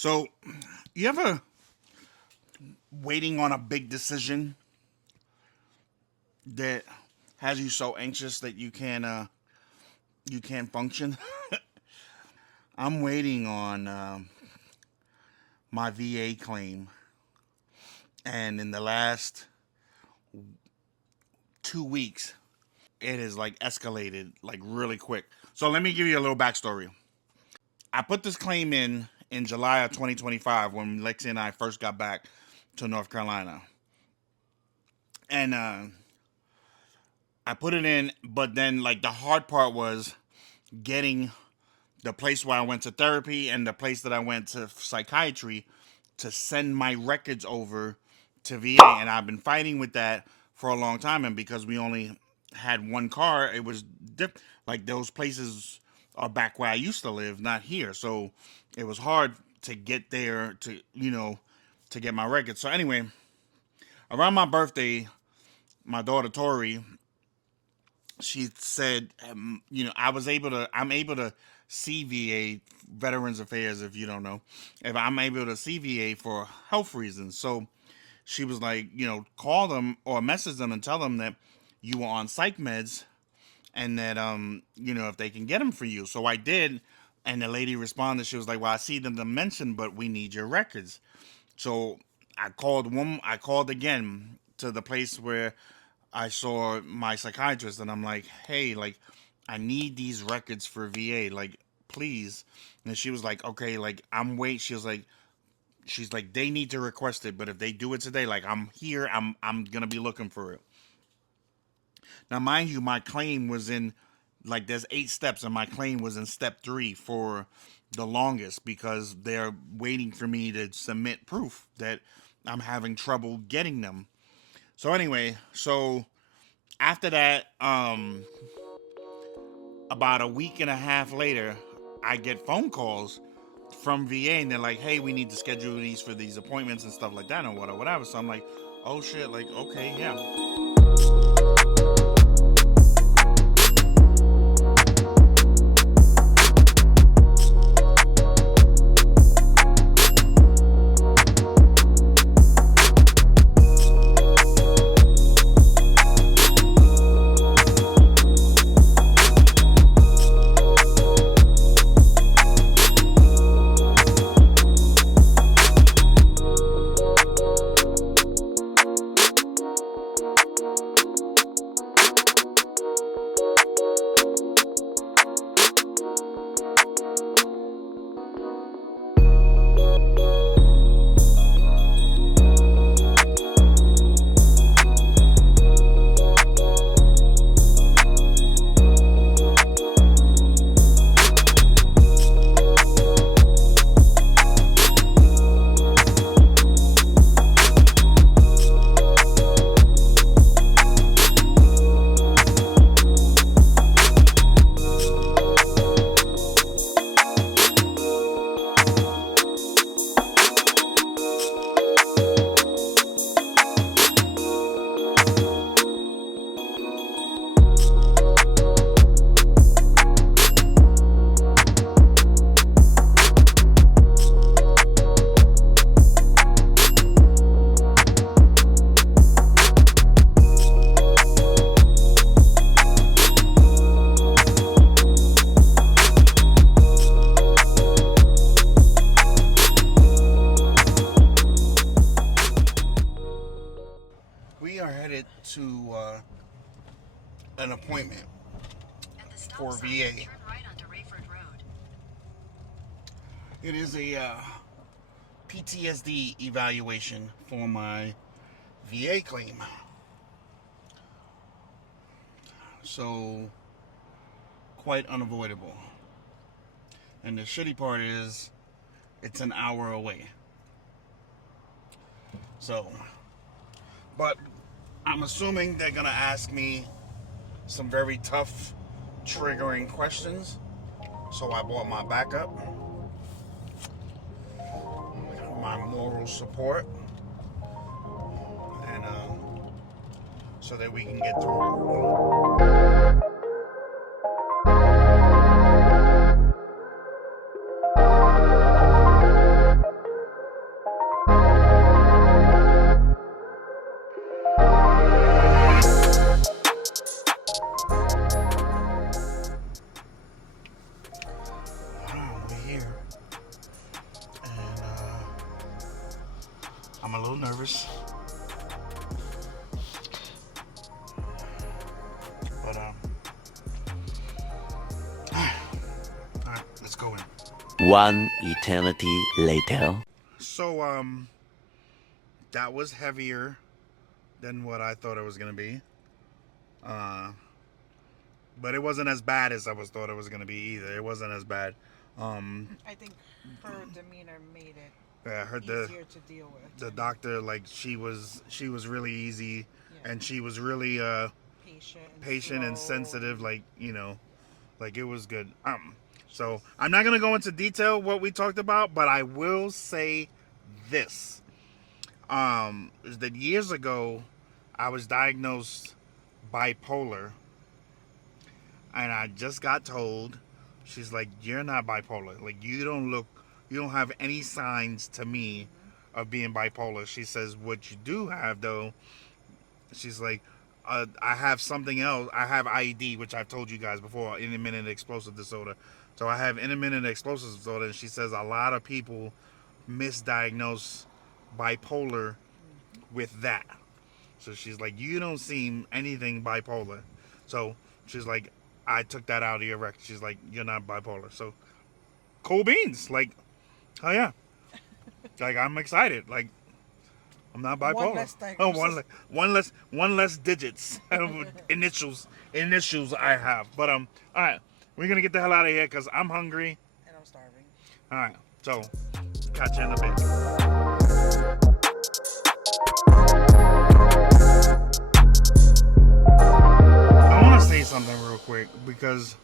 So, you ever waiting on a big decision that has you so anxious that you can't function? I'm waiting on my VA claim, and in the last 2 weeks, it has like escalated like really quick. So let me give you a little backstory. I put this claim in July of 2025 when Lexi and I first got back to North Carolina, and I put it in, but then like the hard part was getting the place where I went to therapy and the place that I went to psychiatry to send my records over to VA. And I've been fighting with that for a long time. And because we only had one car, it was like those places are back where I used to live, not here. So it was hard to get there to get my records. So anyway, around my birthday, my daughter Tori, she said, I'm able to see VA, Veterans Affairs, if you don't know, if I'm able to see VA for health reasons. So she was like, call them or message them and tell them that you were on psych meds and that, if they can get them for you. So I did. And the lady responded, she was like, well, I see them to mention, but we need your records. So I called again to the place where I saw my psychiatrist, and I'm like, hey, like, I need these records for VA, like, please. And she was like, okay, like, she's like, they need to request it, but if they do it today, like, I'm here, I'm gonna be looking for it. Now, mind you, my claim was in, like, there's 8 steps, and my claim was in step 3 for the longest because they're waiting for me to submit proof that I'm having trouble getting them. So anyway, after that, about a week and a half later, I get phone calls from VA, and they're like, "Hey, we need to schedule these for these appointments and stuff like that, and whatever." So I'm like, "Oh shit!" Like, okay, yeah. We are headed to an appointment for VA. It is a PTSD evaluation for my VA claim. So, quite unavoidable. And the shitty part is, it's an hour away. So, but I'm assuming they're gonna ask me some very tough, triggering questions. So I bought my backup, my moral support, and so that we can get through it. I'm a little nervous, but all right, let's go in. One eternity later. So that was heavier than what I thought it was gonna be. Uh, but it wasn't as bad as I was thought it was gonna be either. It wasn't as bad. I think her demeanor made it Yeah, I heard easier to deal with. the doctor, like she was really easy, Yeah. and she was really patient and slow. sensitive. Like like it was good. So I'm not gonna go into detail what we talked about, but I will say this. Is that years ago I was diagnosed bipolar, and I just got told, she's like, you're not bipolar. Like you don't have any signs to me of being bipolar. She says what you do have though, she's like, I have something else. I have IED, which I've told you guys before, intermittent explosive disorder. So I have intermittent explosive disorder, and she says a lot of people misdiagnose bipolar with that. So she's like, you don't seem anything bipolar. So she's like, I took that out of your record. She's like, you're not bipolar. So cool beans. Like, oh yeah. Like I'm excited. Like I'm not bipolar. One less diagnosis. One less digits. Initials I have. But all right. We're gonna get the hell out of here because I'm hungry. And I'm starving. All right. So catch you in a bit. I want to say something real quick because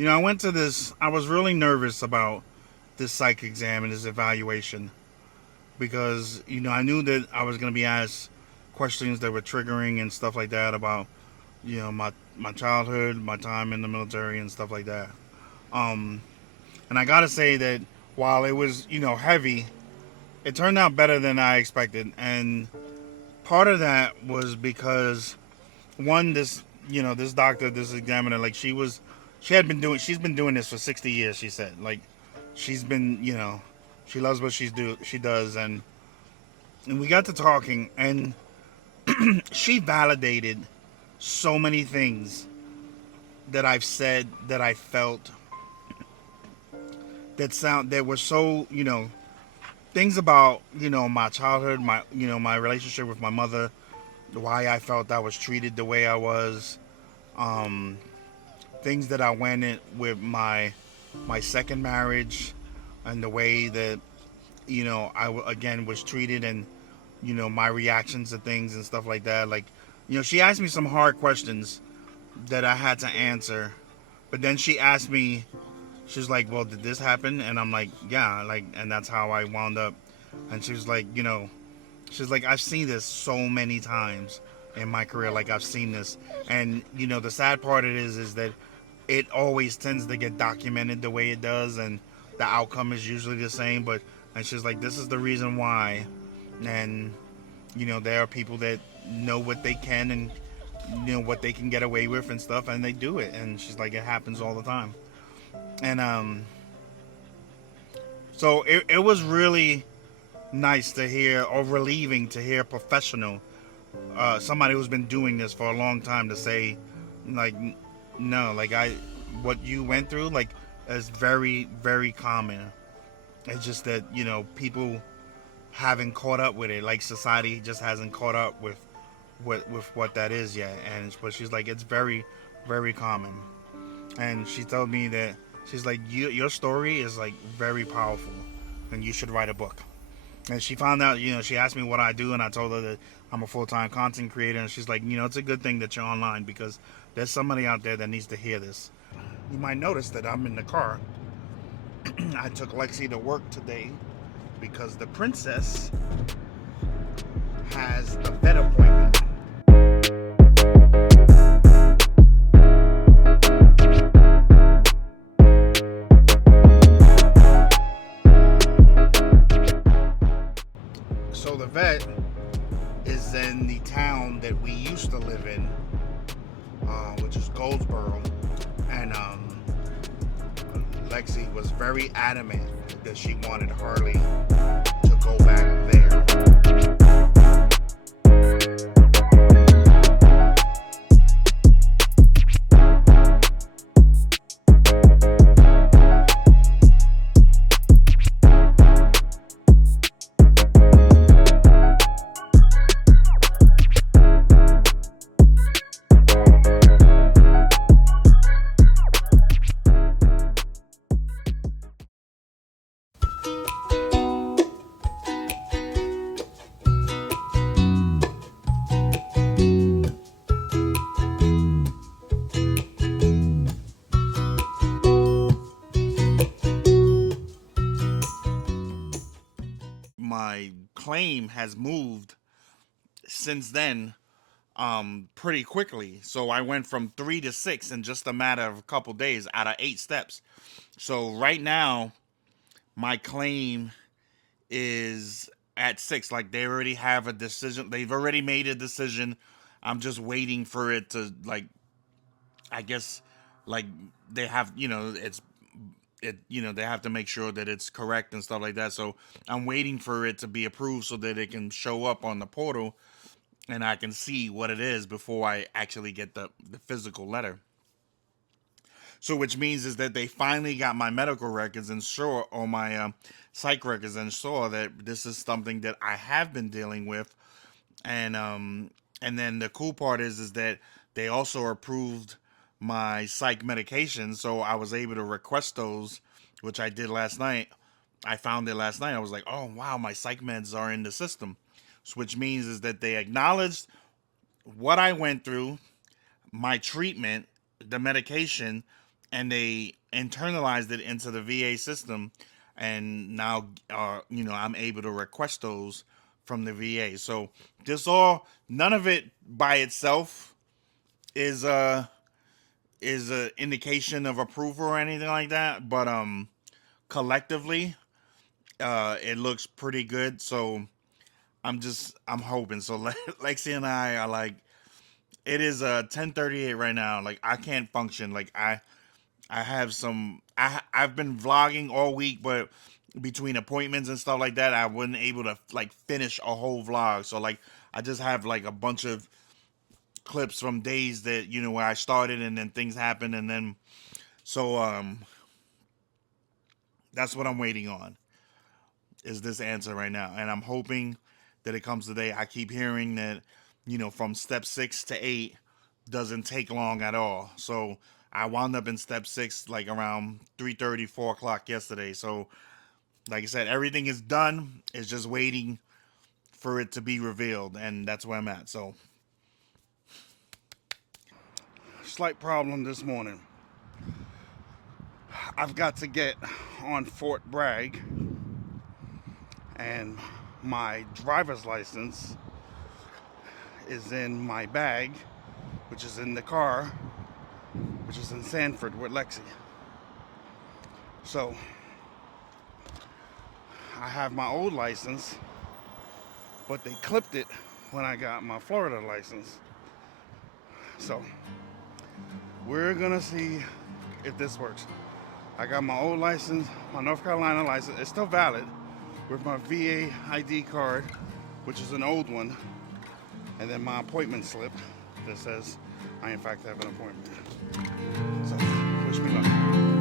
I went to this. I was really nervous about this psych exam and this evaluation because I knew that I was going to be asked questions that were triggering and stuff like that about my childhood, my time in the military, and stuff like that. Um, and I gotta say that while it was heavy, it turned out better than I expected, and part of that was because one, this doctor, this examiner, like she's been doing this for 60 years. She said, like, she's been, she loves what she does, and we got to talking, and she validated so many things that I've said, that I felt, that were so, things about, my childhood, my relationship with my mother, why I felt I was treated the way I was, things that I went in with my second marriage, and the way that again was treated, and my reactions to things and stuff like that. Like, she asked me some hard questions that I had to answer, but then she asked me, she's like, well, did this happen? And I'm like, yeah, like, and that's how I wound up. And she was like, she's like, I've seen this so many times in my career. Like, I've seen this. And, the sad part of it is that it always tends to get documented the way it does, and the outcome is usually the same. And she's like, this is the reason why. And, there are people that know what they can, and, what they can get away with and stuff, and they do it. And she's like, it happens all the time. And, so it was really nice to hear, or relieving to hear, a professional, somebody who's been doing this for a long time, to say, like, no, like, what you went through, like, is very, very common. It's just that, people haven't caught up with it. Like, society just hasn't caught up with what that is yet. But she's like, it's very, very common. And she told me that, she's like, your story is, like, very powerful, and you should write a book. And she found out, she asked me what I do, and I told her that I'm a full-time content creator. And she's like, it's a good thing that you're online, because there's somebody out there that needs to hear this. You might notice that I'm in the car. I took Lexi to work today because the princess has a vet appointment. So the vet is in the town that we used to live in, which is Goldsboro, and Lexi was very adamant that she wanted Harley to go back my claim has moved since then pretty quickly. So I went from 3 to 6 in just a matter of a couple days out of 8 steps. So right now my claim is at 6. Like they already have a decision. They've already made a decision. I'm just waiting for it to like, I guess, like they have, they have to make sure that it's correct and stuff like that. So I'm waiting for it to be approved so that it can show up on the portal and I can see what it is before I actually get the physical letter. So which means is that they finally got my medical records and saw, or my psych records, and saw that this is something that I have been dealing with. And then the cool part is that they also approved my psych medication, so I was able to request those, which I did last night. I found it last night. I was like, oh wow, my psych meds are in the system, which means is that they acknowledged what I went through, my treatment, the medication, and they internalized it into the VA system. And now, I'm able to request those from the VA. So none of it by itself is a indication of approval or anything like that. But collectively, it looks pretty good. So I'm hoping. So Lexi and I are like, it is 10:38 right now. Like I can't function. Like I have some. I've been vlogging all week, but between appointments and stuff like that, I wasn't able to like finish a whole vlog. So like I just have like a bunch of clips from days that where I started and then things happened and then so that's what I'm waiting on is this answer right now, and I'm hoping that it comes today. I keep hearing that from step 6 to 8 doesn't take long at all. So I wound up in step 6 like around 3:30, 4 o'clock yesterday. So like I said, everything is done. It's just waiting for it to be revealed, and that's where I'm at. So slight problem this morning. I've got to get on Fort Bragg, and my driver's license is in my bag, which is in the car, which is in Sanford with Lexi. So I have my old license, but they clipped it when I got my Florida license. So we're gonna see if this works. I got my old license, my North Carolina license. It's still valid with my VA ID card, which is an old one, and then my appointment slip that says I in fact have an appointment. So wish me luck.